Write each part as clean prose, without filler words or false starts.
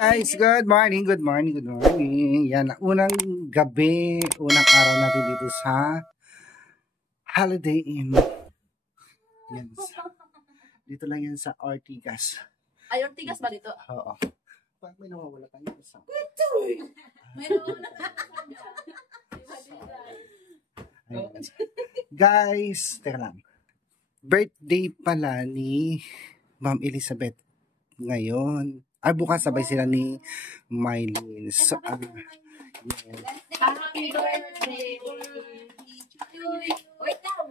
Guys, good morning, good morning, good morning. Yan, unang gabi, unang araw natin dito sa Holiday Inn. Yan, dito lang yan sa Ortigas. Ay, Ortigas ba dito? Oo. Pag may nawawala tayo sa... May nawawala Guys, teka lang. Birthday pala ni Ma'am Elizabeth ngayon. Ay, bukas sabay sila ni Mylene. So, yes. Happy birthday to you. Wait lang.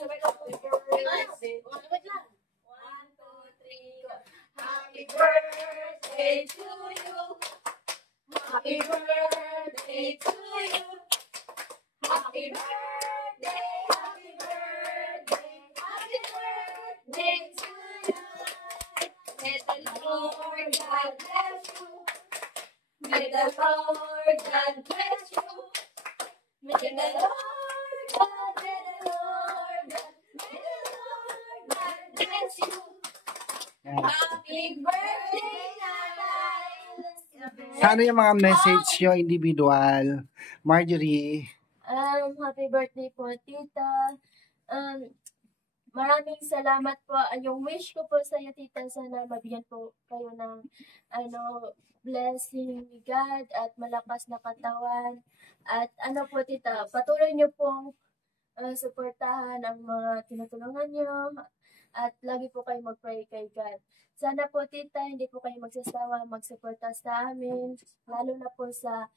Sabay ko. Wait lang. 1, 2, 3, go. Happy birthday to you. Happy birthday to you. Happy birthday. Happy birthday. Happy birthday to you. May the Lord God bless you. May the Lord God bless you. May the Lord God, may the Lord God, may the Lord God bless you. Happy birthday, Nanay. Sana yung mga message nyo individual. Marjorie. Happy birthday po, Tita. Maraming salamat po. Yung wish ko po sa iyo, Tita, sana mabigyan po kayo ng blessing ni God at malakas na katawan. At po, Tita, patuloy niyo pong suportahan ang mga tinutulungan niyo at lagi po kayo mag-pray kay God. Sana po, Tita, hindi po kayo magsasawa magsuporta sa amin, lalo na po sa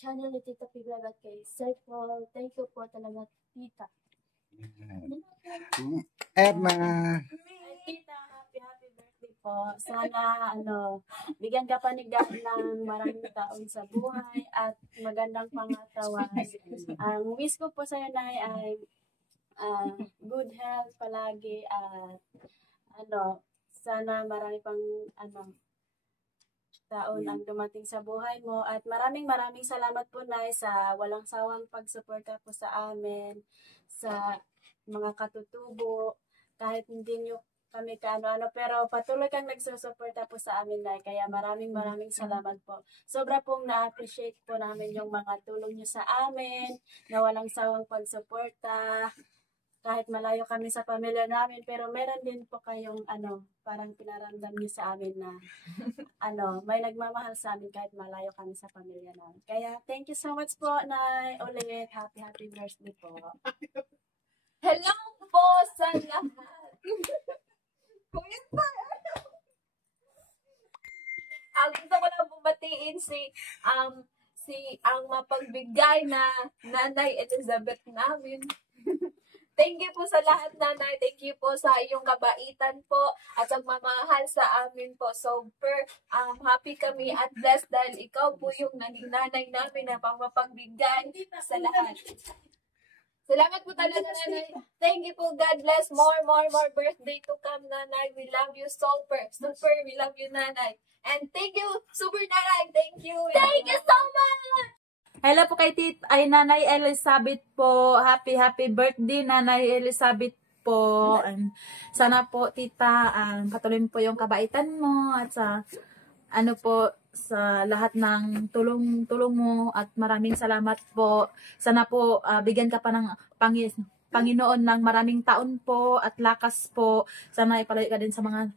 channel ni Tita Piglag at kay Sir Paul. Thank you po talaga, Tita. Emma. Tita, happy birthday po. Sana bigyan ka pa ni God ng maraming taon sa buhay at magandang pangatawan. Ang wish ko po sa iyo, Nay, ay good health palagi at sana marami pang taon ang dumating sa buhay mo at maraming salamat po, Nay, sa walang sawang pagsuporta po sa amin, sa mga katutubo, kahit hindi nyo kami kaano-ano, pero patuloy kang nagsusuporta po sa amin, Nay, kaya maraming salamat po. Sobra pong na-appreciate po namin yung mga tulong nyo sa amin, na walang sawang pagsuporta, kahit malayo kami sa pamilya namin, pero meron din po kayong parang pinaramdam niyo sa amin na may nagmamahal sa amin kahit malayo kami sa pamilya namin. Kaya thank you so much po, Nay. Ulit, happy birthday po. Hello po sa lahat. Gusto ko lang bumatiin si ang mapagbigay na Nanay Elizabeth namin. Thank you po sa lahat, Nanay. Thank you po sa iyong kabaitan po at sa mamahal sa amin po. Super happy kami at blessed dahil ikaw po yung naging nanay namin na pangmapagbigay sa lahat. Salamat po talaga, Nanay. Thank you po. God bless. More birthday to come, Nanay. We love you super. We love you, Nanay. And thank you, Super Nanay. Thank you. Thank you so much. Hello po kay Nanay Elizabeth po. Happy birthday, Nanay Elizabeth po. And sana po, Tita, patuloy po yung kabaitan mo at sa sa lahat ng tulong mo at maraming salamat po. Sana po bigyan ka pa ng Panginoon ng maraming taon po at lakas po. Sana ipalay ka din sa mga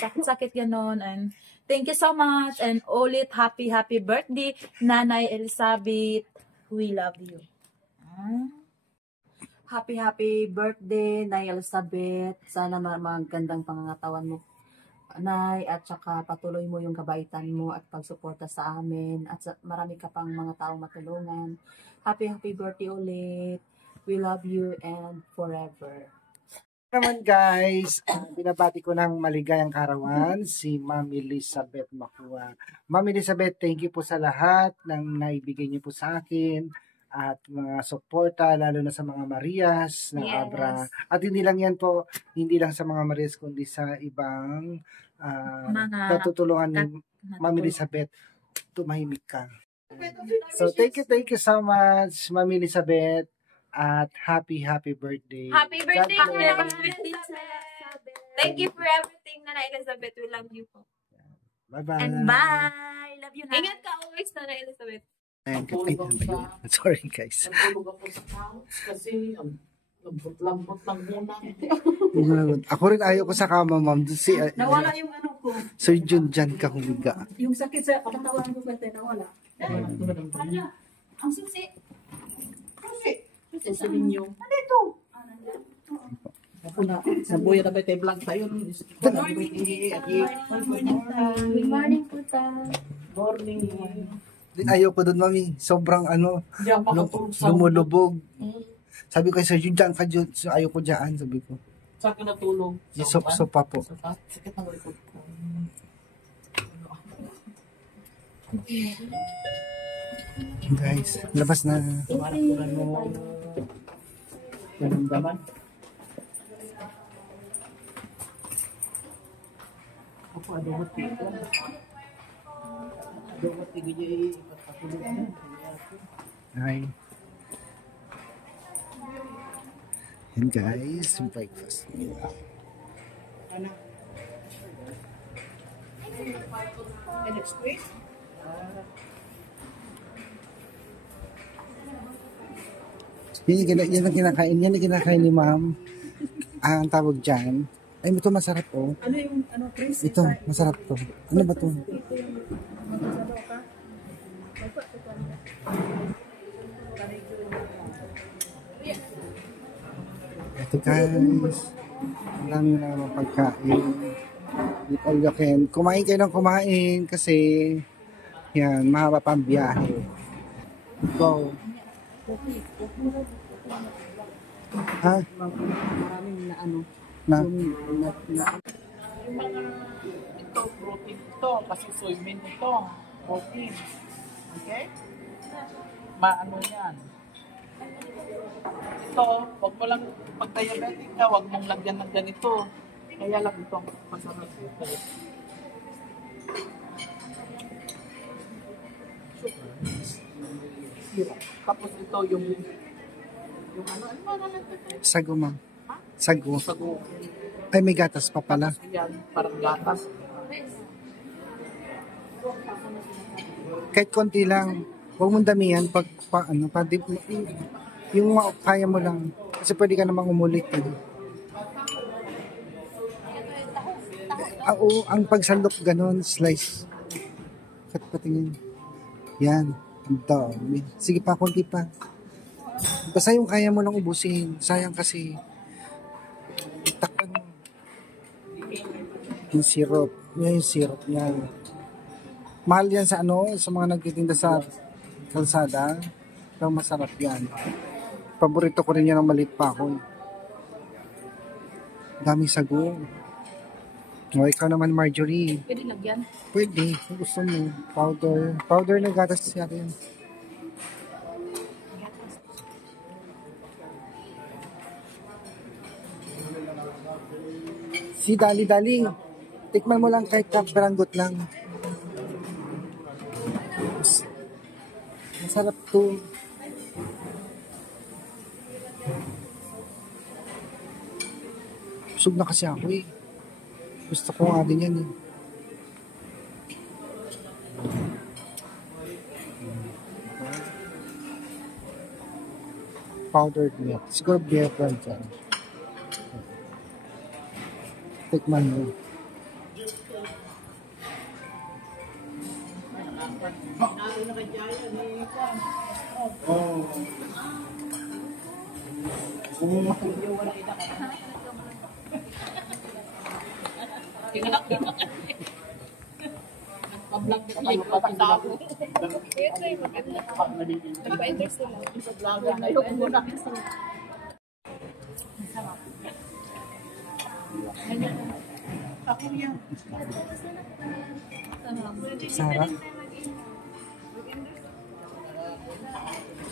sakit ganon. And thank you so much and ulit happy birthday, Nanay Elizabeth. We love you. Happy birthday, Nay Elizabeth. Sana magandang pangangatawan mo, Nay, at saka patuloy mo yung kabaitan mo at pagsuporta sa amin at marami ka pang mga taong matulungan. Happy birthday ulit. We love you and forever. Naman, guys, binabati ko ng maligayang karawan si Ma'am Elizabeth Makua. Ma'am Elizabeth, thank you po sa lahat ng naibigay niyo po sa akin at mga suporta, lalo na sa mga Marias ng Abra. At hindi lang yan po, hindi lang sa mga Marias, kundi sa ibang natutulungan ni Ma'am Elizabeth. Tumahimik ka. So, thank you so much, Ma'am Elizabeth. At happy birthday. Happy birthday, Nanay Elizabeth. Thank you for everything, Nanay Elizabeth. We love you po. Bye-bye. And bye! Love you na. Ingat ka always, Nanay Elizabeth. Ayan, ay, ano ba yun? Sorry guys. Nagtulog ako sa couch kasi lambot lang muna. Ako rin ayaw ko sa kama, ma'am. Si, Nawala yung ano ko. Sir Jun dyan ka humiga. Yung sakit sa katawan ko kasi nawala. Ang susi. Sa ninyo. Ako na, sa buya na ba tayo vlog tayo? Good morning po, Morning. Din ayaw ko doon, mami. Sobrang Hindi ako makatulog sa lumulubog. Sabi ko, Sir Jun, dyan ka dyan. So, ayaw ko dyan, sabi ko. Saan ka natulog? Yung sopa po. Sopa? Sakit ang likod ko. Guys, labas na. Tumarap ko mo. Naramdaman. Ako, adungot dito. Adungot dito niya ipatulog na. Hi. And guys, yung breakfast. Yan ang kinakain. Yan ang kinakain ni ma'am. Ang tawag dyan. Ay, ito masarap oh. Ano yung Chris? Ito, masarap to. Ano ba to? Ito guys. Ang dami na naman pagkain. With all you can. Kumain kayo ng kumain kasi yan, mahaba pa ang biyahe. Go. Ha? Maraming na ano. Na? Yung mga ito, protein ito, kasi soybean ito, protein. Okay? Maano yan. Ito, wag mo lang, pag diabetic ka, wag mong lagyan ng ganito. Kaya lang ito, masarap ito. Sira. Tapos ito yung ano ba natin? Sago ma'am. Sago. Sago. Ay, may gatas pa pala. Yan, parang gatas. Kahit konti lang. Huwag mong damihan pag yung kaya mo lang. Kasi pwede ka namang umulit. Oo, ang pagsandok ganun, slice. Patingin. Yan. Ang dami. Sige pa, konti pa. Basta yung kaya mo lang ubusin. Sayang kasi. Takpan mo. Yung syrup. Yan yung syrup yan. Mahal yan sa sa mga nagtitinda sa kalsada. Pero masarap yan. Paborito ko rin yan ng maliit pa ako. Daming sago. O, ikaw naman, Marjorie. Pwede lagyan. Pwede, kung gusto mo. Powder. Powder na gatas siya rin. Si Dali-Dali. Tikman mo lang kahit kaperanggot lang. Masarap to. Busog na kasi ako eh. Gusto ko nga din yan eh. Powdered milk. Siguro beer brand yan. Tikman mo. Pag-vlog ka tayo, papasako. Nagpa-interesting lang. Sa vlogger na yun muna. Ako yan. Sarap.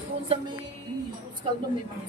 Kung sa may Caldo may mga